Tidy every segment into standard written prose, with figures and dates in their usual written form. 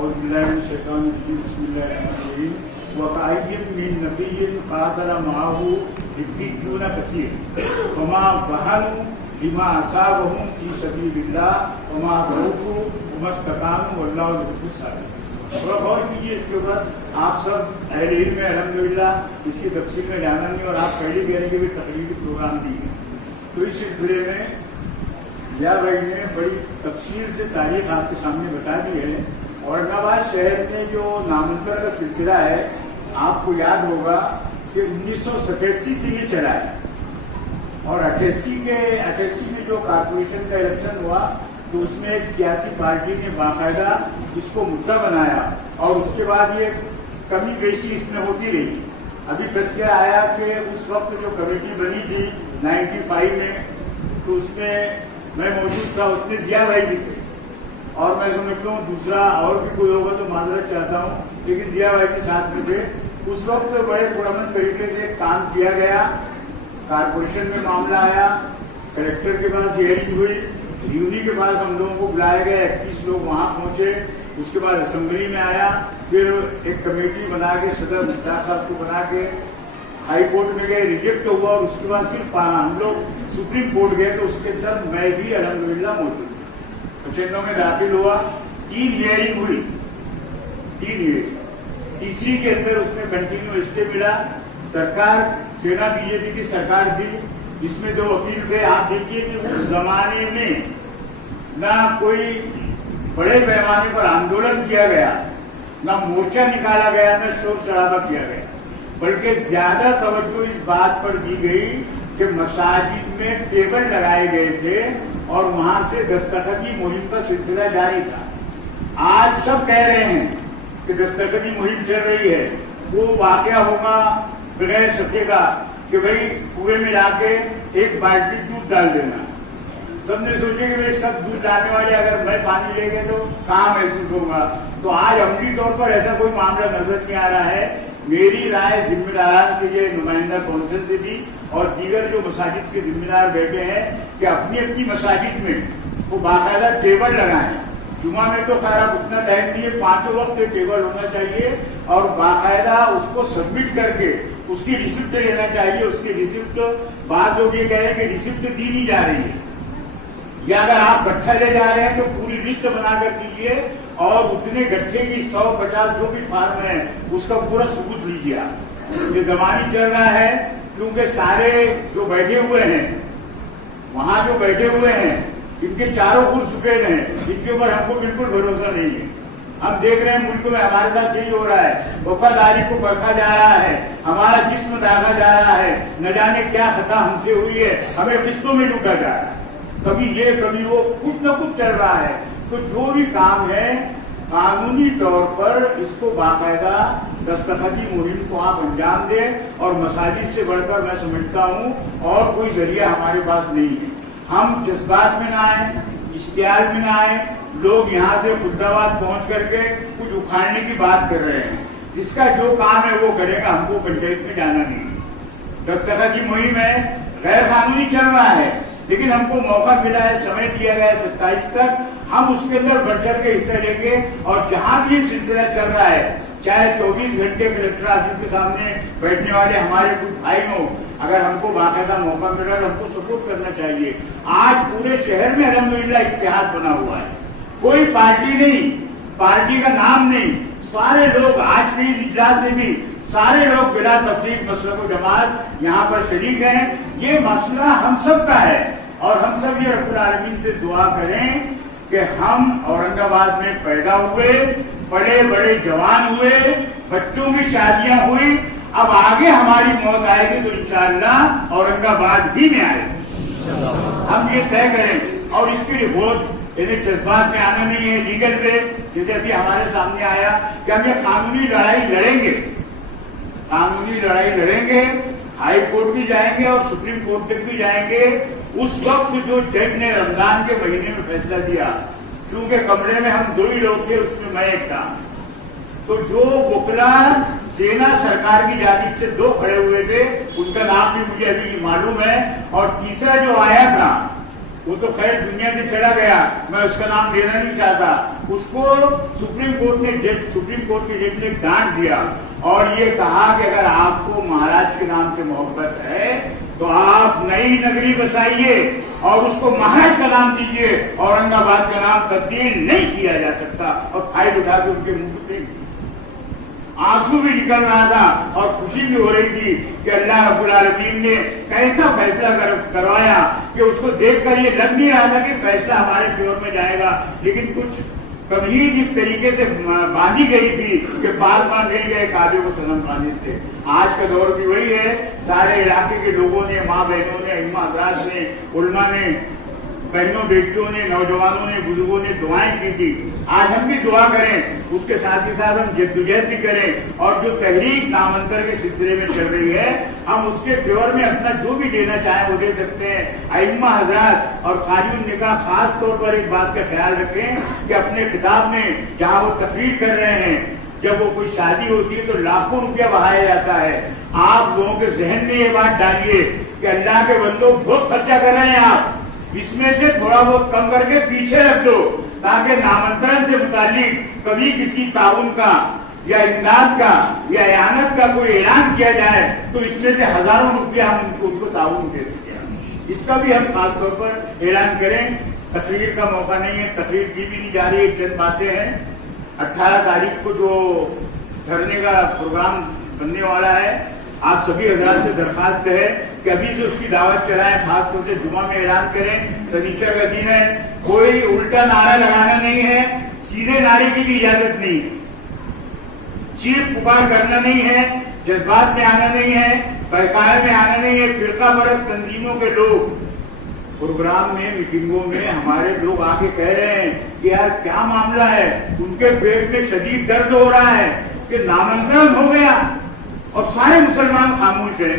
أعوذ بالله من الشيطان الرجيم بسم الله الرحمن الرحيم وكأي من نبي قاتل معه ربيون كثير وما وهنوا لما أصابهم في سبيل الله وما ضعفوا وما استقاموا والله يحب الصابرين. थोड़ा गौर कीजिए इसके ऊपर. आप सब अहले इल्म में अल्हम्दुलिल्लाह इसकी तफसील में जाना नहीं और आप पहले कह रहे हैं कि तकरीरी प्रोग्राम दी है. तो इस सिलसिले में या भाई ने बड़ी तफसील से तारीख आपके सामने बता दी है. औरंगाबाद शहर में जो नामांतरण का सिलसिला है आपको याद होगा कि 1987 से ये चला है और 88 में जो कारपोरेशन का इलेक्शन हुआ तो उसमें एक सियासी पार्टी ने बाकायदा इसको मुद्दा बनाया और उसके बाद ये कमी बेशी इसमें होती रही. अभी फैसला आया कि उस वक्त जो कमेटी बनी थी 95 में तो उसमें मैं मौजूद था, उसमें जिया भाई भी थे और मैं समझता हूँ दूसरा और भी कोई होगा तो माजरत चाहता हूँ, लेकिन जिया भाई के साथ में थे. उस वक्त बड़े पुरअमन तरीके से काम किया गया. कारपोरेशन में मामला आया, कलेक्टर के पास हियरिंग हुई, यूनी के पास हम लोगों को बुलाया गया, 21 लोग वहाँ पहुंचे. उसके बाद असेंबली में आया, फिर एक कमेटी बना के सदर मुश्ताक साहब को बना के हाई कोर्ट में गए, रिजेक्ट हुआ और उसके बाद फिर हम लोग सुप्रीम कोर्ट गए तो उसके अंदर मैं भी अल्हम्दुलिल्लाह मौजूद. पेशेंटों में दाखिल हुआ, 3 हियरिंग हुई, 3 हियरिंग. तीसरी के अंदर उसमें कंटिन्यू स्टे मिला. सरकार सेना बीजेपी की सरकार थी, इसमें 2 वकील थे. आप देखिए कि उस जमाने में ना कोई बड़े पैमाने पर आंदोलन किया गया, ना मोर्चा निकाला गया, ना शोर शराबा किया गया, बल्कि ज्यादा तवज्जो इस बात पर दी गई कि मसाजिद में टेबल लगाए गए थे और वहां से दस्तखती मुहिम का सिलसिला जारी था. आज सब कह रहे हैं कि दस्तखती मुहिम चल रही है. वो वाकया होगा बगैर शके का कि भाई कुएं में लाके 1 बाल्टी दूध डाल देना. सबने सोचे कि भाई सब दूध डालने वाले अगर मैं पानी ले गए तो कहाँ महसूस होगा. तो आज अमली तौर पर ऐसा कोई मामला नजर नहीं आ रहा है. मेरी राय जिम्मेदार से ये नुमाइंदा कौंसिल से भी और दीगर जो मसाजिद के जिम्मेदार बैठे हैं कि अपनी अपनी मसाजिद में वो बाकायदा टेबल लगाएं. जुमा में तो खैर आप उतना टाइम दिए, 5 वक्त टेबल होना चाहिए और बाकायदा उसको सबमिट करके उसकी रिसिप्ट लेना चाहिए. उसकी रिसिप्ट बाद लोग ये कह रहे हैं कि रिसिप्ट दी नहीं जा रही है, या अगर आप गट्ठा ले जा रहे हैं तो पूरी लिस्ट बनाकर दीजिए और उतने गट्ठे की 150 जो भी फार्म है उसका पूरा सबूत लीजिए. आप ये जमानी चल रहा है क्योंकि सारे जो बैठे हुए हैं वहां जो बैठे हुए हैं इनके चारों फुल सफेद हैं, इनके ऊपर हमको बिल्कुल भरोसा नहीं है. हम देख रहे हैं मुल्क में हमारे साथ यही हो रहा है, वफादारी को परखा जा रहा है, हमारा जिस्म दागा जा रहा है, न जाने क्या खता हमसे हुई है, हमें किस्तों में लूटा जा रहा है. कभी ये कभी वो, कुछ न कुछ चल रहा है. तो जो भी काम है कानूनी तौर पर इसको बाकायदा दस्तखती मुहिम को आप अंजाम दें और मसाजिद से बढ़कर मैं समझता हूँ और कोई जरिया हमारे पास नहीं है. हम जज्बात में ना आए, इश्तियाल में ना आए. लोग यहाँ से खुदाबाद पहुंच करके कुछ उखाड़ने की बात कर रहे हैं. जिसका जो काम है वो करेगा, हमको पंचायत में जाना नहीं. दस्तखती मुहिम है, गैर कानूनी चल रहा है, लेकिन हमको मौका मिला है, समय दिया गया है 27 तक. हम उसके अंदर बढ़ चढ़ के हिस्सा लेंगे और जहां भी ये सिलसिला चल रहा है, चाहे 24 घंटे कलेक्टर ऑफिस के सामने बैठने वाले हमारे कुछ भाई हों, अगर हमको बाकायदा मौका मिला तो हमको सपोर्ट करना चाहिए. आज पूरे शहर में अल्हम्दुलिल्लाह इत्तेहाद बना हुआ है. कोई पार्टी नहीं, पार्टी का नाम नहीं, सारे लोग आज के इस इजलास में भी सारे लोग बिला तफरीक मसला को जमात यहाँ पर शरीक हैं. ये मसला हम सब का है और हम सब ये रब्बुल आलमीन से दुआ करें कि हम औरंगाबाद में पैदा हुए, बड़े बड़े जवान हुए, बच्चों की शादियां हुई, अब आगे हमारी मौत आएगी तो इंशाअल्लाह औरंगाबाद भी में आएगी. हम ये तय करें और इसके लिए बहुत जज्बात में आना नहीं है. लीगल पे जैसे अभी हमारे सामने आया कि हम ये कानूनी लड़ाई लड़ेंगे, कानूनी लड़ाई लड़ेंगे, हाई कोर्ट भी जाएंगे और सुप्रीम कोर्ट तक भी जाएंगे. उस वक्त जो जज ने रमजान के महीने में फैसला दिया, क्योंकि कमरे में हम 2 ही लोग थे, उसमें मैं एक था, तो जो वकला सेना सरकार की जानिब से 2 खड़े हुए थे, उनका नाम भी मुझे अभी मालूम है. और तीसरा जो आया था वो तो खैर दुनिया से चला गया, मैं उसका नाम लेना नहीं चाहता. اس کو سپریم کورٹ کے جج نے ڈانٹ دیا اور یہ کہا کہ اگر آپ کو مہاراج کے نام سے محبت ہے تو آپ نئی نگری بسائیے اور اس کو مہاراج کا نام دیجیے، اورنگ آباد کا نام تبدیل نہیں کیا جا سکتا۔ اور فائل اٹھا کے ان کے منہ پہ آنسو بھی نکل رہا تھا اور خوشی بھی ہو رہی تھی کہ اللہ رب العالمین نے کیسا فیصلہ کروایا کہ اس کو دیکھ کر یہ لگ نہیں رہا تھا کہ فیصلہ ہمارے فیور میں جائے گا، لیکن کچھ تمہید اس طریقے سے باندھی گئی تھی کہ پال باندھ گئے کاجو کو سنم باندھے تھے۔ آج کا دور بھی وہی ہے، سارے علاقے کے لوگوں نے، ماں بہنوں نے، ائمہ حضرات نے، علماء نے، بہنوں بیٹیوں نے، نوجوانوں نے، بزرگوں نے دعائیں کی تھی۔ آج ہم بھی دعا کریں، اس کے ساتھ ہی ساتھ ہم جدوجہد بھی کریں، اور جو تحریک نامنتر کے سلسلے میں چل رہی ہے ہم اس کے فیور میں اپنا جو بھی دینا چاہیں وہ دے سکتے ہیں۔ ائمہ حضرات اور قاضی النکاح خاص طور پر ایک بات کا خیال رکھیں کہ اپنے خطاب میں جہاں وہ تقریر کر رہے ہیں، جب وہ کوئی شادی ہوتی ہے تو لاکھوں روپیہ بہایا جاتا ہے، آپ لوگوں کے ذہن میں یہ بات ڈالیے کہ اللہ کے بندوں بہت خرچہ کر رہے ہیں، آپ اس میں سے تھوڑا بہت کم کر کے پیچھے رکھ دو تاکہ نامنترن سے متعلق کبھی کسی تعاون کا یا امداد کا یا اعانت کا کوئی اعلان کیا جائے تو اس میں سے ہزاروں روپیہ ہم ان کو تعاون دے سکتے ہیں۔ اس کا بھی ہم خاص طور پر اعلان کریں۔ تقریر کا موقع نہیں ہے، تقریر کی بھی نہیں جا رہی ہے، چند باتیں ہیں۔ 18 تاریخ کو جو دھرنے کا پروگرام بننے والا ہے، آپ سبھی حضرات سے درخواست ہے کہ ابھی سے اس کی دعوت چلائیں، خاص طور سے جمعہ میں اعلان کریں۔ سنیچر کا دن ہے، کوئی الٹا نعرہ لگانا نہیں ہے، سیدھے نعرے کی بھی اجازت نہیں، چیخ پکار کرنا نہیں ہے، جذبات میں آنا نہیں ہے، بہکاوے میں آنا نہیں ہے۔ فرقہ پرست تنظیموں کے لوگ پروگرام میں، میٹنگوں میں ہمارے لوگ آ کے کہہ رہے ہیں کہ یار کیا معاملہ ہے، ان کے پیٹ میں شدید درد ہو رہا ہے کہ نامنترن ہو گیا اور سارے مسلمان خاموش ہیں۔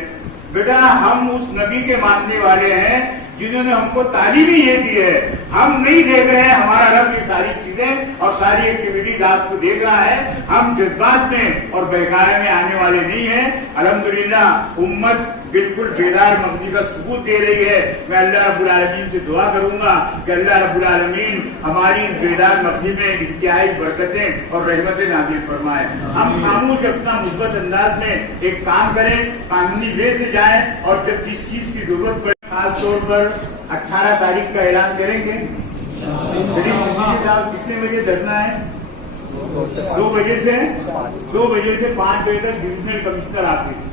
بیٹا ہم اس نبی کے ماننے والے ہیں جنہوں نے ہم کو تعلیم ہی یہ دی ہے، ہم نہیں دیکھ رہے ہیں، ہمارا رب یہ ساری چیزیں اور ساری ایکٹیویٹیز آپ کو دیکھ رہا ہے، ہم جذبات میں اور بہکاوے میں آنے والے نہیں ہیں۔ الحمدللہ امت بالکل بیدار مغزی کا ثبوت دے رہی ہے۔ میں اللہ رب العالمین سے دعا کروں گا کہ اللہ رب العالمین ہماری بیدار مغزی میں انتہائی برکتیں اور رحمتیں نازل فرمائے۔ ہم خاموش اپنا مثبت انداز میں ایک کام کریں، قانونی وے سے جائیں، اور جب جس چیز کی ضرورت پڑے خاص طور پر 18 تاریخ کا اعلان کریں گے۔ کتنے بجے دھرنا ہے؟ 2 بجے سے 5 بجے تک ڈویژنل کمشنر آفس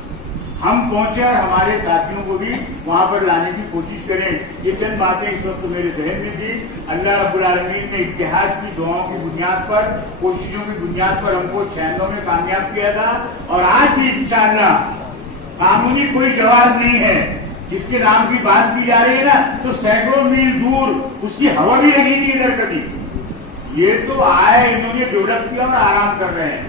ہم پہنچے اور ہمارے ساتھیوں کو بھی وہاں پر لانے کی کوشش کریں۔ یہ چند باتیں اس وقت میرے ذہن میں تھی۔ اللہ رب العالمین نے اتحاد کی دعاؤں کی بنیاد پر، کوششوں کی بنیاد پر ہم کو 96 میں کامیاب کیا تھا، اور آج بھی انشاءاللہ قانونی کوئی جواز نہیں ہے۔ جس کے نام کی بات کی جا رہی ہے نا، تو سینکڑوں میل دور اس کی ہوا بھی نہیں تھی ادھر کبھی۔ یہ تو آئے، انہوں نے ڈیولپ کیا اور آرام کر رہے ہیں۔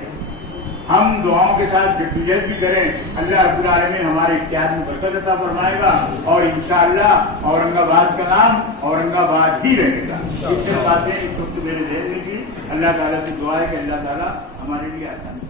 ہم دعاؤں کے ساتھ جدوجہد بھی کریں، اللہ رب العالمین ہمارے اتحاد میں برکت عطا فرمائے گا، اور انشاءاللہ اورنگ آباد کا نام اورنگ آباد ہی رہے گا۔ اس سے باتیں اس وقت میرے ذہن میں تھی۔ اللہ تعالیٰ سے دعا ہے کہ اللہ تعالیٰ ہمارے لیے آسانی